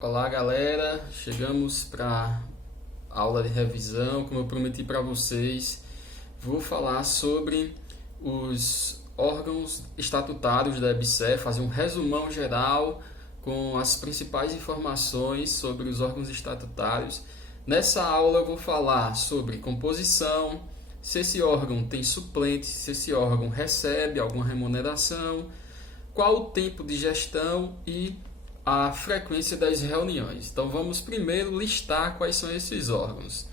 Olá galera, chegamos para a aula de revisão. Como eu prometi para vocês, vou falar sobre os órgãos estatutários da EBSER, fazer um resumão geral com as principais informações sobre os órgãos estatutários. Nessa aula eu vou falar sobre composição, se esse órgão tem suplente, se esse órgão recebe alguma remuneração, qual o tempo de gestão e a frequência das reuniões. Então vamos primeiro listar quais são esses órgãos.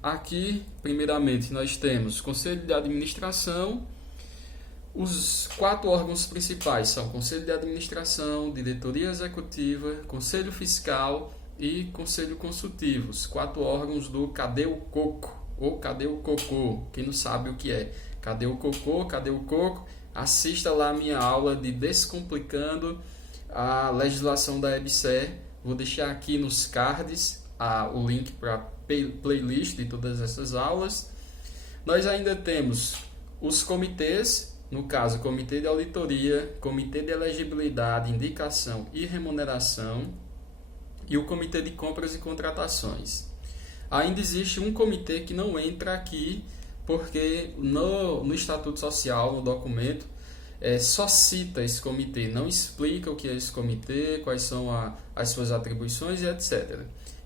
Aqui, primeiramente, nós temos Conselho de Administração. Os 4 órgãos principais são Conselho de Administração, Diretoria Executiva, Conselho Fiscal e Conselho Consultivo. Os 4 órgãos do Cadê o Coco? Ou Cadê o Cocô? Quem não sabe o que é? Cadê o Cocô? Cadê o Coco? Assista lá a minha aula de Descomplicando a legislação da EBSER. Vou deixar aqui nos cards o link para a playlist de todas essas aulas. Nós ainda temos os comitês, no caso, Comitê de Auditoria, Comitê de Elegibilidade, Indicação e Remuneração e o Comitê de Compras e Contratações. Ainda existe um comitê que não entra aqui porque no Estatuto Social, no documento, só cita esse comitê, não explica o que é esse comitê, quais são as suas atribuições e etc.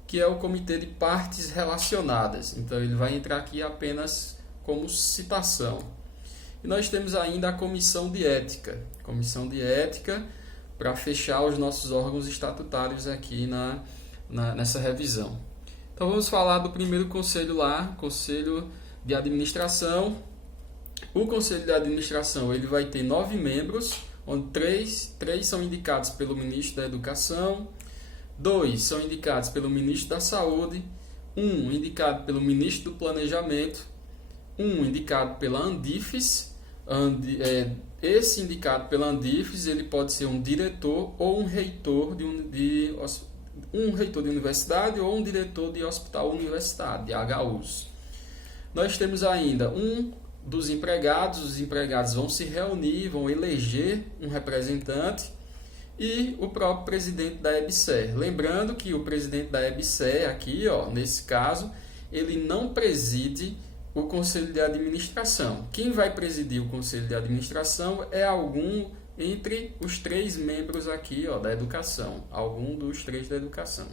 Que é o Comitê de Partes Relacionadas. Então ele vai entrar aqui apenas como citação. E nós temos ainda a Comissão de Ética. Comissão de Ética para fechar os nossos órgãos estatutários aqui nessa revisão. Então vamos falar do primeiro conselho lá, Conselho de Administração. O Conselho de Administração ele vai ter 9 membros, onde 3 são indicados pelo Ministro da Educação, 2 são indicados pelo Ministro da Saúde, 1 indicado pelo Ministro do Planejamento, 1 indicado pela Andifes. Esse indicado pela Andifes ele pode ser um diretor ou um reitor um reitor de universidade ou um diretor de hospital universitário, de HUs. Nós temos ainda dos empregados. Os empregados vão se reunir, vão eleger um representante e o próprio presidente da EBSER. Lembrando que o presidente da EBSER aqui, nesse caso, ele não preside o Conselho de Administração. Quem vai presidir o Conselho de Administração é algum entre os 3 membros aqui da educação, algum dos 3 da educação.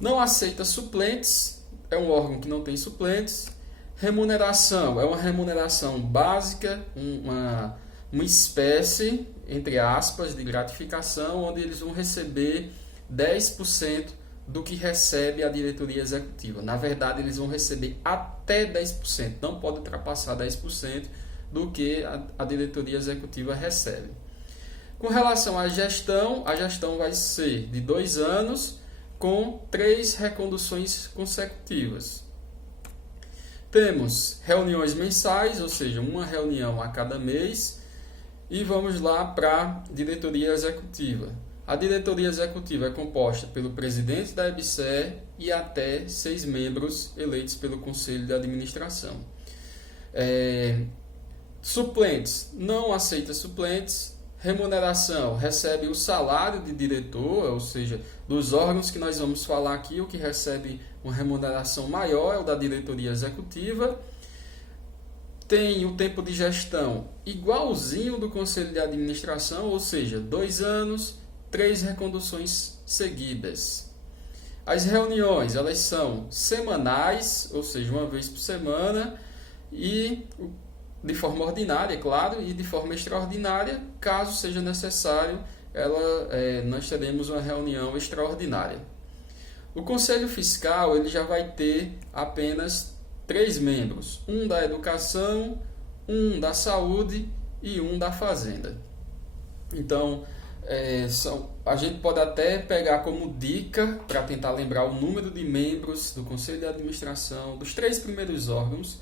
Não aceita suplentes, é um órgão que não tem suplentes. Remuneração é uma remuneração básica, uma espécie, entre aspas, de gratificação, onde eles vão receber 10% do que recebe a diretoria executiva. Na verdade, eles vão receber até 10%, não pode ultrapassar 10% do que a diretoria executiva recebe. Com relação à gestão, a gestão vai ser de 2 anos, com 3 reconduções consecutivas. Temos reuniões mensais, ou seja, uma reunião a cada mês. E vamos lá para a diretoria executiva. A diretoria executiva é composta pelo presidente da EBSER e até 6 membros eleitos pelo Conselho de Administração. Suplentes, não aceita suplentes. Remuneração, recebe o salário de diretor, ou seja, dos órgãos que nós vamos falar aqui, o que recebe uma remuneração maior é o da diretoria executiva. Tem o tempo de gestão igualzinho do Conselho de Administração, ou seja, 2 anos, 3 reconduções seguidas. As reuniões, elas são semanais, ou seja, uma vez por semana, e de forma ordinária, claro, e de forma extraordinária, caso seja necessário, nós teremos uma reunião extraordinária. O Conselho Fiscal ele já vai ter apenas 3 membros, um da Educação, um da Saúde e um da Fazenda. Então, a gente pode até pegar como dica para tentar lembrar o número de membros do Conselho de Administração dos 3 primeiros órgãos.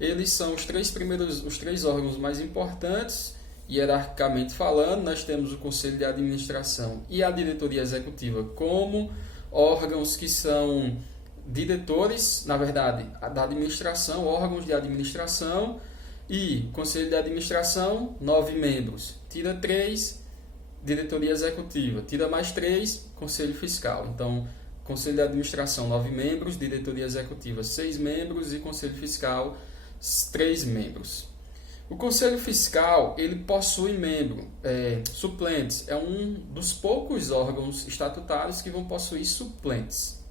Eles são os 3 órgãos mais importantes, hierarquicamente falando. Nós temos o Conselho de Administração e a Diretoria Executiva como órgãos que são diretores, na verdade, da administração, órgãos de administração, e Conselho de Administração, 9 membros, tira 3, diretoria executiva, tira mais 3, conselho fiscal. Então, conselho de administração, 9 membros, diretoria executiva, 6 membros e conselho fiscal, 3 membros. O conselho fiscal, ele possui suplentes. É um dos poucos órgãos estatutários que vão possuir suplentes.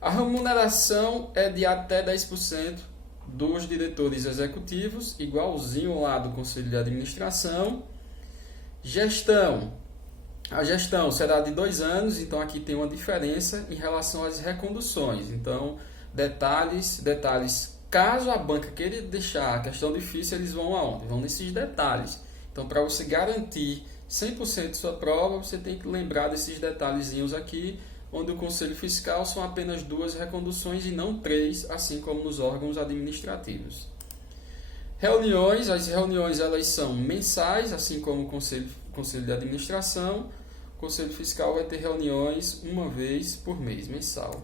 A remuneração é de até 10% dos diretores executivos, igualzinho lá do conselho de administração. Gestão. A gestão será de 2 anos, então aqui tem uma diferença em relação às reconduções. Então, detalhes, caso a banca queira deixar a questão difícil, eles vão aonde? Vão nesses detalhes. Então, para você garantir 100% de sua prova, você tem que lembrar desses detalhezinhos aqui, onde o conselho fiscal são apenas 2 reconduções e não 3, assim como nos órgãos administrativos. Reuniões, as reuniões elas são mensais, assim como o conselho de administração. O conselho fiscal vai ter reuniões uma vez por mês, mensal.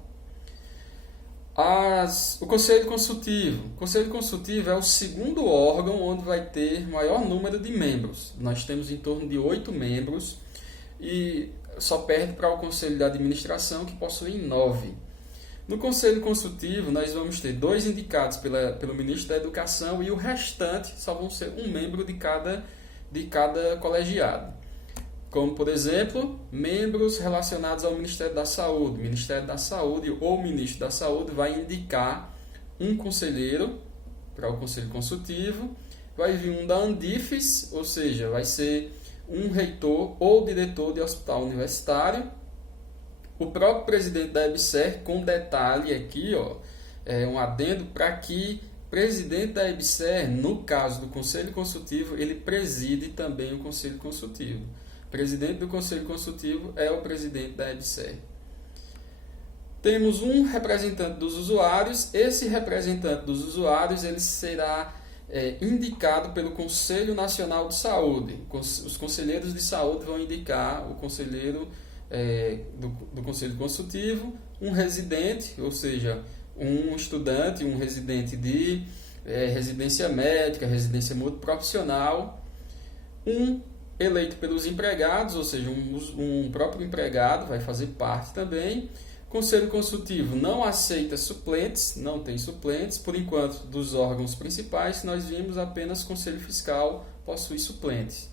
O conselho consultivo. O conselho consultivo é o segundo órgão onde vai ter maior número de membros. Nós temos em torno de 8 membros e só perde para o conselho de administração, que possui 9. No conselho consultivo, nós vamos ter 2 indicados pelo ministro da Educação e o restante só vão ser um membro de cada colegiado. Como, por exemplo, membros relacionados ao Ministério da Saúde. O Ministério da Saúde ou o ministro da Saúde vai indicar um conselheiro para o conselho consultivo. Vai vir um da Andifes, ou seja, vai ser um reitor ou diretor de hospital universitário. O próprio presidente da EBSER, com detalhe aqui, um adendo para que o presidente da EBSER, no caso do Conselho Consultivo, ele preside também o Conselho Consultivo. O presidente do Conselho Consultivo é o presidente da EBSER. Temos um representante dos usuários. Esse representante dos usuários ele será indicado pelo Conselho Nacional de Saúde. Os conselheiros de saúde vão indicar o conselheiro do Conselho Consultivo, um residente, ou seja, um estudante, um residente de residência médica, residência multiprofissional, um eleito pelos empregados, ou seja, um próprio empregado vai fazer parte também. Conselho Consultivo não aceita suplentes, não tem suplentes, por enquanto dos órgãos principais nós vimos apenas Conselho Fiscal possui suplentes.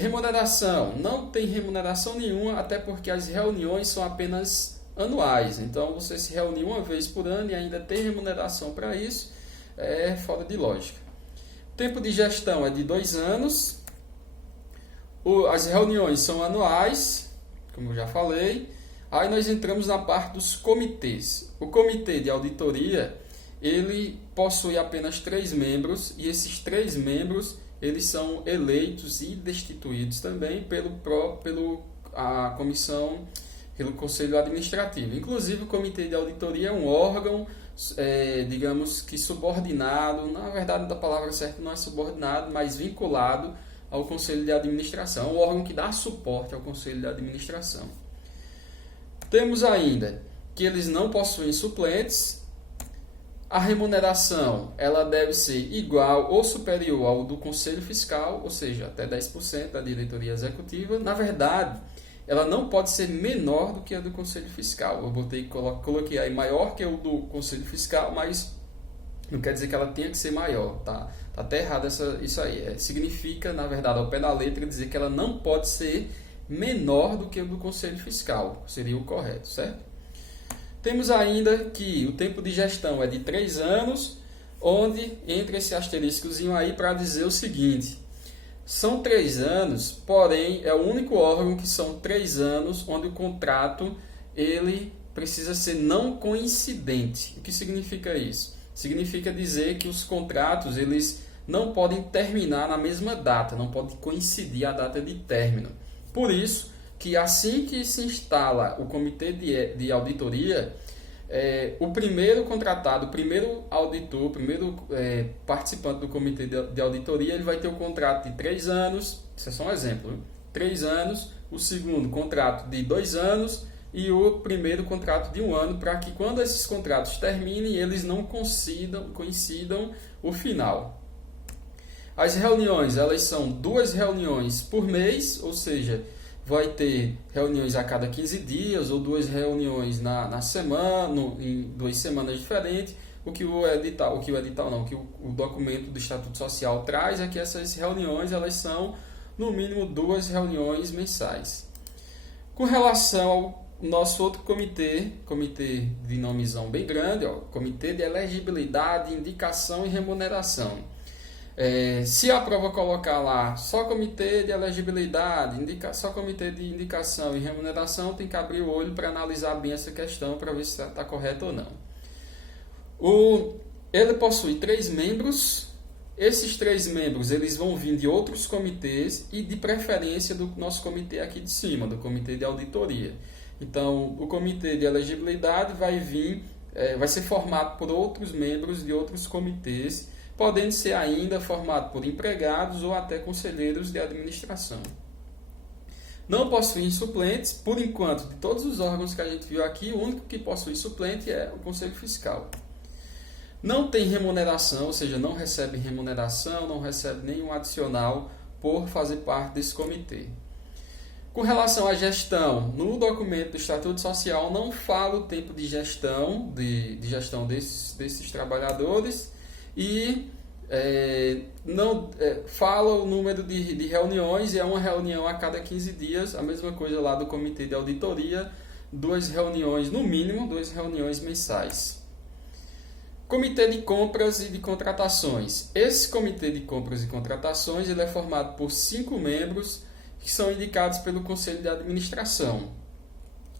Remuneração, não tem remuneração nenhuma, até porque as reuniões são apenas anuais. Então, você se reunir uma vez por ano e ainda ter remuneração para isso, é fora de lógica. Tempo de gestão é de 2 anos. As reuniões são anuais, como eu já falei. Aí nós entramos na parte dos comitês. O comitê de auditoria, ele possui apenas 3 membros, e esses 3 membros eles são eleitos e destituídos também pelo Conselho Administrativo. Inclusive, o Comitê de Auditoria é um órgão, digamos que subordinado, na verdade, a palavra certa não é subordinado, mas vinculado ao Conselho de Administração. É um órgão que dá suporte ao Conselho de Administração. Temos ainda que eles não possuem suplentes. A remuneração ela deve ser igual ou superior ao do Conselho Fiscal, ou seja, até 10% da diretoria executiva. Na verdade, ela não pode ser menor do que a do Conselho Fiscal. Eu coloquei aí maior que o do Conselho Fiscal, mas não quer dizer que ela tenha que ser maior, tá? Tá até errado isso aí. Significa, na verdade, ao pé da letra, dizer que ela não pode ser menor do que o do Conselho Fiscal. Seria o correto, certo? Temos ainda que o tempo de gestão é de 3 anos, onde entra esse asteriscozinho aí para dizer o seguinte: são 3 anos, porém é o único órgão que são 3 anos, onde o contrato ele precisa ser não coincidente. O que significa isso? Significa dizer que os contratos eles não podem terminar na mesma data, não pode coincidir a data de término. Por isso que assim que se instala o comitê de auditoria, o primeiro contratado, o primeiro auditor, o primeiro participante do comitê de auditoria, ele vai ter um contrato de 3 anos, isso é só um exemplo, 3 anos, o segundo contrato de 2 anos e o primeiro contrato de 1 ano, para que quando esses contratos terminem, eles não coincidam o final. As reuniões, elas são 2 reuniões por mês, ou seja, vai ter reuniões a cada 15 dias ou 2 reuniões na semana, em 2 semanas diferentes. O que o documento do Estatuto Social traz é que essas reuniões, elas são no mínimo 2 reuniões mensais. Com relação ao nosso outro comitê de nomezão bem grande, Comitê de Elegibilidade, Indicação e Remuneração. Se a prova colocar lá só comitê de elegibilidade, só comitê de indicação e remuneração, tem que abrir o olho para analisar bem essa questão para ver se está correto ou não. Ele possui 3 membros. Esses 3 membros eles vão vir de outros comitês e de preferência do nosso comitê aqui de cima, do comitê de auditoria. Então, o comitê de elegibilidade vai ser formado por outros membros de outros comitês, podendo ser ainda formado por empregados ou até conselheiros de administração. Não possuem suplentes, por enquanto, de todos os órgãos que a gente viu aqui, o único que possui suplente é o Conselho Fiscal. Não tem remuneração, ou seja, não recebe remuneração, não recebe nenhum adicional por fazer parte desse comitê. Com relação à gestão, no documento do Estatuto Social não fala o tempo de gestão, desses trabalhadores, e não fala o número de reuniões, e é uma reunião a cada 15 dias, a mesma coisa lá do Comitê de Auditoria, 2 reuniões, no mínimo, 2 reuniões mensais. Comitê de Compras e de Contratações. Esse Comitê de Compras e Contratações ele é formado por 5 membros que são indicados pelo Conselho de Administração,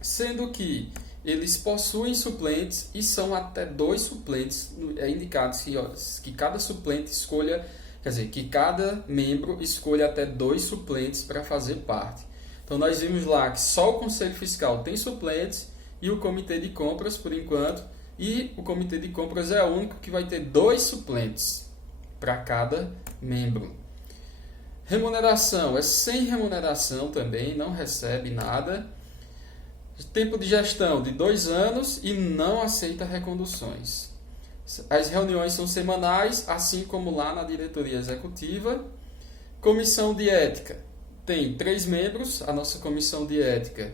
sendo que eles possuem suplentes e são até 2 suplentes indicados que cada suplente escolha, quer dizer, que cada membro escolha até 2 suplentes para fazer parte. Então nós vimos lá que só o Conselho Fiscal tem suplentes e o Comitê de Compras por enquanto, e o Comitê de Compras é o único que vai ter 2 suplentes para cada membro. Remuneração é sem remuneração também, não recebe nada. Tempo de gestão de 2 anos e não aceita reconduções. As reuniões são semanais, assim como lá na diretoria executiva. Comissão de ética tem 3 membros. A nossa comissão de ética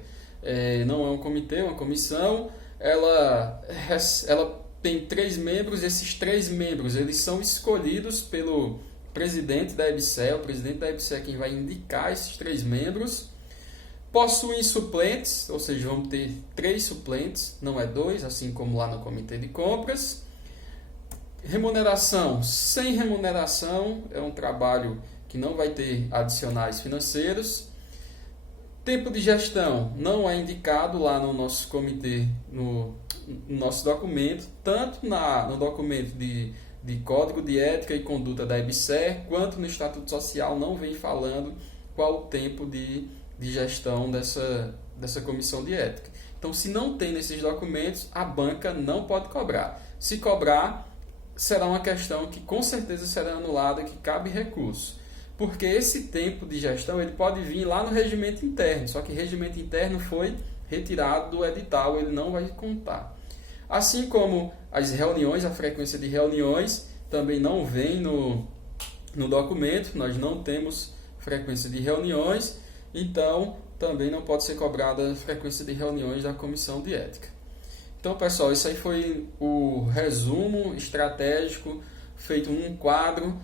não é um comitê, é uma comissão. Ela tem 3 membros. Esses 3 membros eles são escolhidos pelo presidente da EBSER. O presidente da EBSER é quem vai indicar esses 3 membros. Possuem suplentes, ou seja, vamos ter 3 suplentes, não é 2, assim como lá no Comitê de Compras. Remuneração, sem remuneração, é um trabalho que não vai ter adicionais financeiros. Tempo de gestão não é indicado lá no nosso comitê, no nosso documento, tanto no documento de Código de Ética e Conduta da EBSER, quanto no Estatuto Social não vem falando qual o tempo de gestão dessa comissão de ética. Então, se não tem nesses documentos, a banca não pode cobrar. Se cobrar, será uma questão que com certeza será anulada, que cabe recurso. Porque esse tempo de gestão ele pode vir lá no regimento interno, só que o regimento interno foi retirado do edital, ele não vai contar. Assim como as reuniões, a frequência de reuniões também não vem no documento, nós não temos frequência de reuniões, então também não pode ser cobrada a frequência de reuniões da comissão de ética. Então, pessoal, isso aí foi o resumo estratégico, feito num quadro,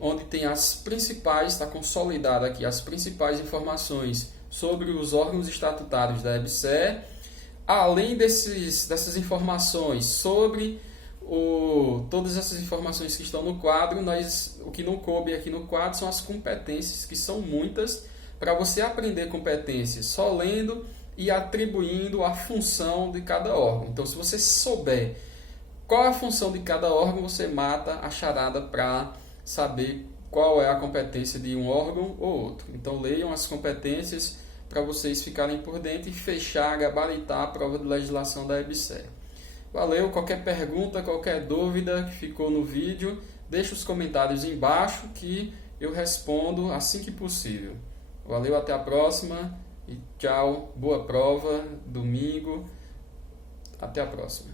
onde tem as principais, está consolidado aqui, as principais informações sobre os órgãos estatutários da EBSER. Além dessas informações sobre todas essas informações que estão no quadro, o que não coube aqui no quadro são as competências, que são muitas, para você aprender competências só lendo e atribuindo a função de cada órgão. Então, se você souber qual é a função de cada órgão, você mata a charada para saber qual é a competência de um órgão ou outro. Então, leiam as competências para vocês ficarem por dentro e fechar, gabaritar a prova de legislação da EBSER. Valeu, qualquer pergunta, qualquer dúvida que ficou no vídeo, deixe os comentários embaixo que eu respondo assim que possível. Valeu, até a próxima e tchau, boa prova, domingo, até a próxima.